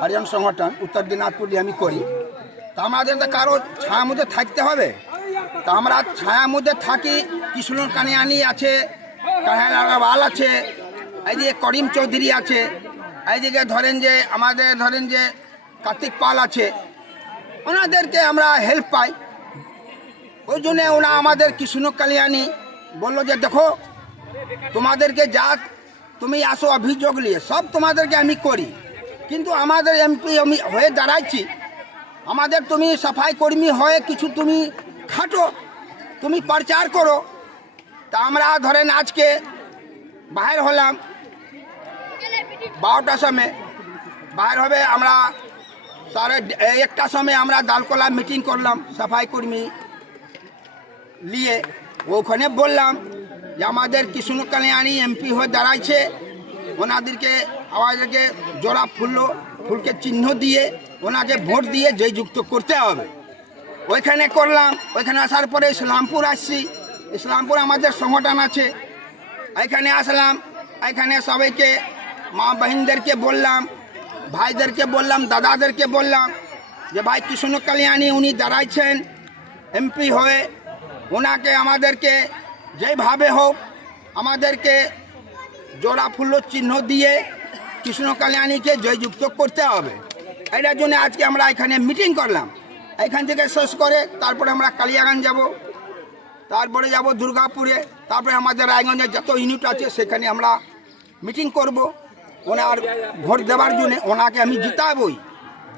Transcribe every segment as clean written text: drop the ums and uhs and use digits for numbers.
হরিজন সংগঠন উত্তর দিনাজপুর দিয়ে আমি করি। তা আমাদের তো কারো ছায়ার মধ্যে থাকতে হবে। তা আমরা ছায়ার মধ্যে থাকি। কৃষ্ণ কানিয়ানি আছে, কাহাল আগারওয়াল আছে, এইদিকে করিম চৌধুরী আছে, এইদিকে ধরেন যে কার্তিক পাল আছে, ওনাদেরকে আমরা হেল্প পাই। ওই জন্যে ওনা আমাদের কৃষ্ণ কালিয়ানি বললো যে দেখো তোমাদেরকে যা তুমি আসো অভিযোগ নিয়ে সব তোমাদেরকে আমি করি, কিন্তু আমাদের এমপি আমি হয়ে দাঁড়াইছি, আমাদের তুমি সাফাই কর্মী হয়ে কিছু তুমি খাটো, তুমি প্রচার করো। তা আমরা ধরেন আজকে বাইর হলাম 12টার সময়, বাইর হবে আমরা 1টার সময় আমরা দালকোলা মিটিং করলাম সাফাই কর্মী নিয়ে। ওখানে বললাম যে আমাদের কৃষ্ণ কালিয়ানি এমপি হয়ে দাঁড়াইছে, ওনাদেরকে আমাদেরকে জোড়া ফুলকে চিহ্ন দিয়ে ওনাকে ভোট দিয়ে জয়যুক্ত করতে হবে। ওইখানে করলাম। ওইখানে আসার পরে ইসলামপুর আসছি। ইসলামপুর আমাদের সংগঠন আছে, এখানে আসলাম। এখানে সবাইকে মা বহিনদেরকে বললাম, ভাইদেরকে বললাম, দাদাদেরকে বললাম যে ভাই কৃষ্ণ কালিয়ানি উনি দাঁড়াইছেন এমপি হয়ে, ওনাকে আমাদেরকে যেভাবে হোক আমাদেরকে জোড়া ফুল চিহ্ন দিয়ে কৃষ্ণ কালিয়ানিকে জয়যুক্ত করতে হবে। এটার জন্য আজকে আমরা এখানে মিটিং করলাম। এখান থেকে শেষ করে তারপরে আমরা কালিয়াগঞ্জ যাব, তারপরে যাব দুর্গাপুরে, তারপরে আমাদের রায়গঞ্জের যত ইউনিট আছে সেখানে আমরা মিটিং করব। ওনার ভোট দেওয়ার জন্য ওনাকে আমি জিতাবই,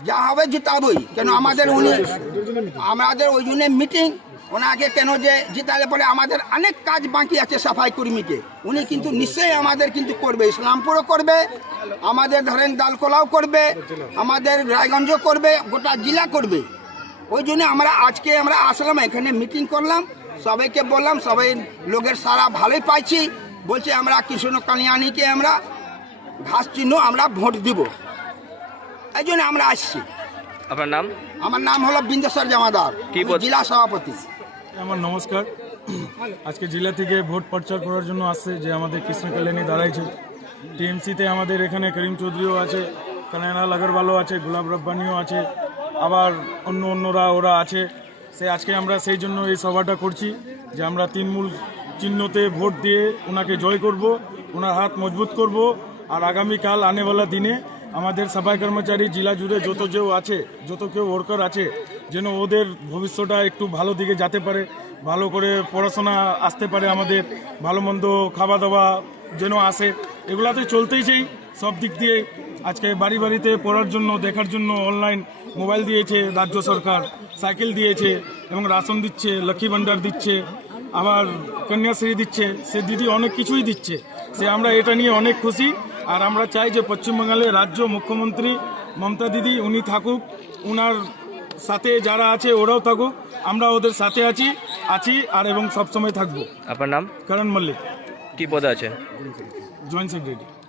যা হবে জিতাবই। কেন আমাদের ওই জন্য মিটিং, ওনাকে কেন যে জিতালে পরে আমাদের অনেক কাজ বাকি আছে সাফাই কর্মীকে, উনি কিন্তু নিশ্চয়ই আমাদের কিন্তু করবে, ইসলামপুরও করবে, আমাদের ধরেন দালকোলাও করবে, আমাদের রায়গঞ্জও করবে, গোটা জেলা করবে। ওই জন্য আজকে আমরা আসলাম, এখানে মিটিং করলাম, সবাইকে বললাম, সবাই লোকের সারা ভালোই পাইছি, বলছে আমরা কৃষ্ণ কালিয়ানিকে আমরা ঘাস চিহ্ন আমরা ভোট দিব। এই জন্য আমরা আসছি। আপনার নাম? আমার নাম হলো বিন্দেশ্বর জামাদার, জেলা সভাপতি। আমার নমস্কার। আজকে জেলা থেকে ভোট প্রচার করার জন্য আসছে যে আমাদের কৃষ্ণ কালিয়ানি দাঁড়াইছে। টিএমসিতে আমাদের এখানে করিম চৌধুরীও আছে, কানাইলাল আগরওয়ালও আছে, গোলাপ রব্বানিও আছে, আবার অন্যরা ওরা আছে। আজকে আমরা সেই জন্য এই সভাটা করছি যে আমরা তৃণমূল চিহ্নতে ভোট দিয়ে ওনাকে জয় করব, ওনার হাত মজবুত করব। আর আগামীকাল আনেওয়ালা দিনে আমাদের সাফাই কর্মচারী জেলা জুড়ে যত কেউ ওয়ার্কার আছে যেন ওদের ভবিষ্যৎটা একটু ভালো দিকে যেতে পারে, ভালো করে পড়াশোনা আসতে পারে, আমাদের ভালো মন্দ খাওয়া দাওয়া যেন আসে, এগুলাতে চলতেই চাই সব দিক দিয়ে। আজকে বাড়িতে পড়ার জন্য দেখার জন্য অনলাইন মোবাইল দিয়েছে রাজ্য সরকার, সাইকেল দিয়েছে এবং রাশন দিচ্ছে, লক্ষ্মী ভাণ্ডার দিচ্ছে, আবার কন্যাশ্রী দিচ্ছে, সে দিদি অনেক কিছুই দিচ্ছে। আমরা এটা নিয়ে অনেক খুশি। আর আমরা চাই যে পশ্চিমবঙ্গের রাজ্য মুখ্যমন্ত্রী মমতা দিদি উনি থাকুক, ওনার সাথে যারা আছে ওরাও থাকুক, আমরা ওদের সাথে আছি আর এবং সবসময় থাকবো। আপনার নাম? করণ মল্লিক। কি পদে আছে? Joint secretary.